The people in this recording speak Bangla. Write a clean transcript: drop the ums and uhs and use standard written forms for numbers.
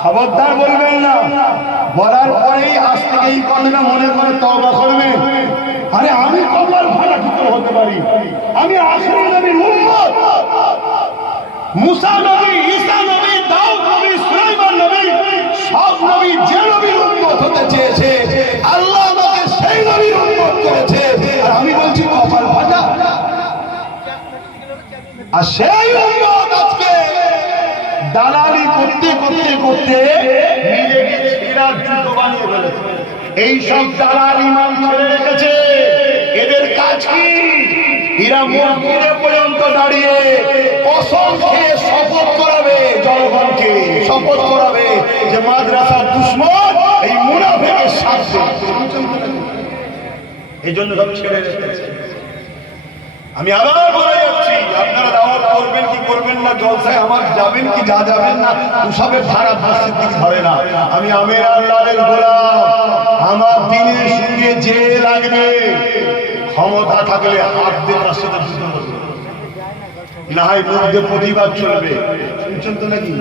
খবরদার বলবেন না। বলার পরেই আজ থেকে এই কথাটা মনে করে তওবা করবেন। আরে আমি কপাল ভাড়া কি করে হতে পারি? আমি আখিরি নবীর উম্মত। মুসা নবী, ঈসা নবী, দাউদ নবী, সুলাইমান নবী, সব নবী যে নবীর উম্মত হতে চেয়েছে আল্লাহ আমাকে সেই নবীর উম্মত করেছে। আর আমি বলছি কপাল ভাড়া। আর সেই উম্মত আজকে দালালি করতে করতে করতে নিজেকে ছিঁড়ার জুতো বানিয়ে ফেলেছে। এই সব দালাল ইমান ছেড়ে রেখেছে। এদের কাজ কি? এরা মসজিদে পর্যন্ত দাঁড়িয়ে কসম খেয়ে শপথ করাবে, জনগণকে শপথ করাবে যে মাদ্রাসার দুশমন এই মুনাফিকের সাথে। এই জন্য সব ছেড়ে রেখেছে। আমি আবার বলে যাচ্ছি, আপনারা দাওয়াত করবেন কি করবেন না, জলসায় আমার যাবেন কি যাবেন না, ওসবের ধারা ভাষের দিক ধরে না। আমি আমের আল্লাহের গোলাম। আমার দিনের সঙ্গে যে লাগবে ক্ষমতা থাকলে হাত দিয়ে তার সাথে যুদ্ধ করবে, না হয় মুখ দিয়ে প্রতিবাদ চলবে। শুনছেন তো নাকি?